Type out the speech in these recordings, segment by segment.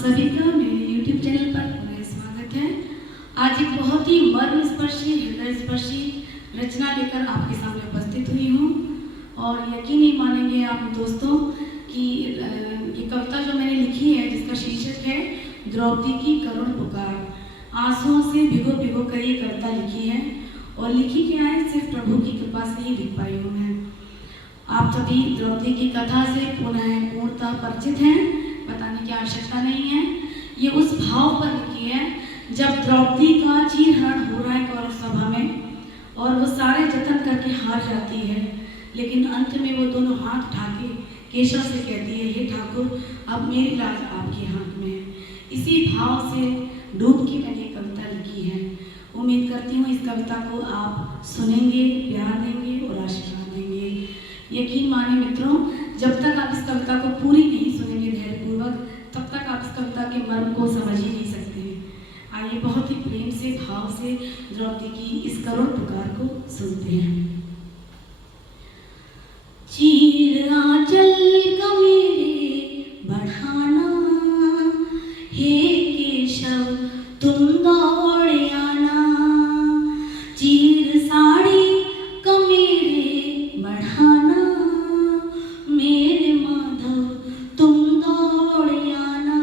सभी का मेरे YouTube चैनल पर पुनः स्वागत है। आज एक बहुत ही मर्म स्पर्शी, हृदय स्पर्शी रचना लेकर आपके सामने उपस्थित हुई हूँ और यकीन नहीं मानेंगे आप दोस्तों कि ये कविता जो मैंने लिखी है जिसका शीर्षक है द्रौपदी की करुण पुकार। आंसुओं से भिगो भिगो कर ये कविता लिखी है और लिखी क्या है, सिर्फ प्रभु की कृपा से ही लिख पाई हूँ मैं। आप सभी द्रौपदी की कथा से पूर्णतः परिचित हैं, बताने की आवश्यकता नहीं है। ये उस भाव पर लिखी है जब द्रौपदी का चीरहरण हो रहा है कौरव सभा में और वो सारे जतन करके हार जाती है, लेकिन अंत में वो दोनों हाथ उठा के केशव से कहती है, हे ठाकुर अब मेरी लाज आपके हाथ में है। इसी भाव से डूब के मैंने कविता लिखी है। उम्मीद करती हूँ इस कविता को आप सुनेंगे, प्यार देंगे और आशीर्वाद देंगे। यकीन माने मित्रों, जब तक आप इस कविता को पूरी नहीं सुनेंगे धैर्यपूर्वक, तब तक आप इस कविता के मर्म को समझ ही नहीं सकते हैं। आइए बहुत ही प्रेम से, भाव से द्रौपदी की इस करुण पुकार को सुनते हैं। चीर आंचल का मेरे बढ़ाना, हे केशव तुम दौड़े आना। चीर साड़ी का मेरे बढ़ाना, मेरे माधव तुम दौड़े आना।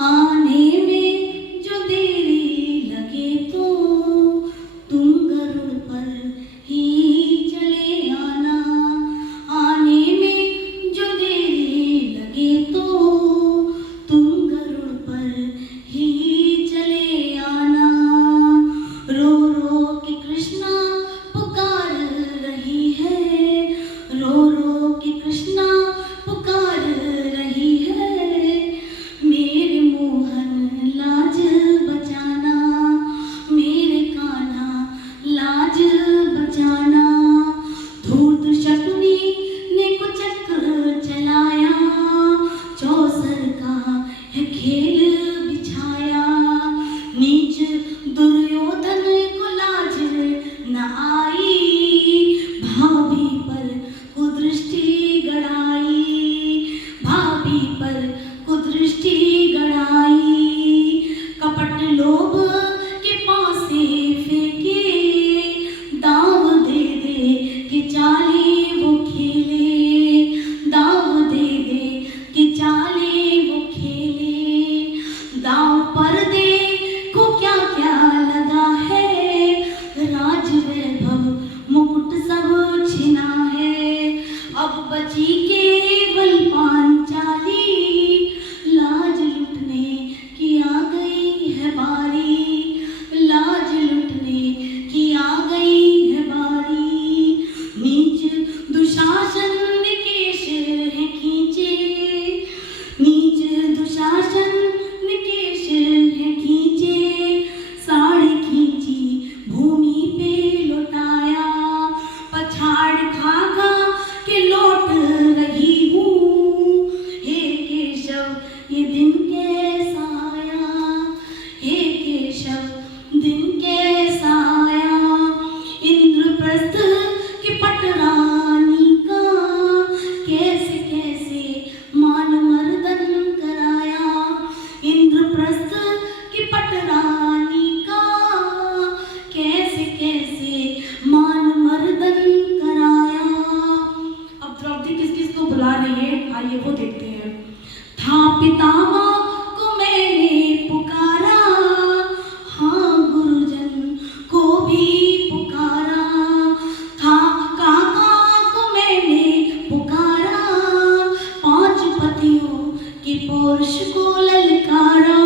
आने में जो देरी लगे तो तुम गरुड़ पर ही चले आना। आने में जो देरी लगे तो तुम गरुड़ पर ही चले आना। रो रो के कृष्णा पुकार रही है, रो रो के कृष्णा पुकार रही है। मेरे मोहन लाज बचाना, मेरे कान्हा लाज बचाना। धूर्त शकुनी ने कुचक्र चलाया, चौसर का है खेल बिछाया। नीच दुर्योधन को लाज न आई, भाभी पर कुदृष्टि गड़ाई, भाभी पर कुदृष्टि गड़ाई। कपट लोभ के पासे फेंके, दाव दे दे कि चाले वो खेले, दाव दे दे कि चाले वो खेले। दाव पर दे को क्या क्या लगा है, राज वैभव मुकुट सब छिना है। अब बची केवल पांचाली, लाज लुटने की आ गई है बारी, लाज लुटने की आ गई है बारी। नीच दुशासन ने केश है खींचे, नीच दुशासन ने केश है खींचे। साड़ी खींची भूमि पे लौटाया, पछाड़ खा खा के लौट रही हूँ। हे केशव ये दिन कैसा आया, हे केशव दिन कैसा आया। इंद्रप्रस्थ की पटरानी का कैसे कैसे मान मर्दन कराया। इंद्रप्रस्थ की पटरानी का कैसे कैसे मान मर्दन कराया। अब द्रौपदी किस किस को बुला रही है, आइए वो देखते हैं। था पितामह को मैंने पुकारा, हाँ गुरुजन को भी पुकारा। था काका को मैंने पुकारा, 5 पतियों की पौरुष को ललकारा।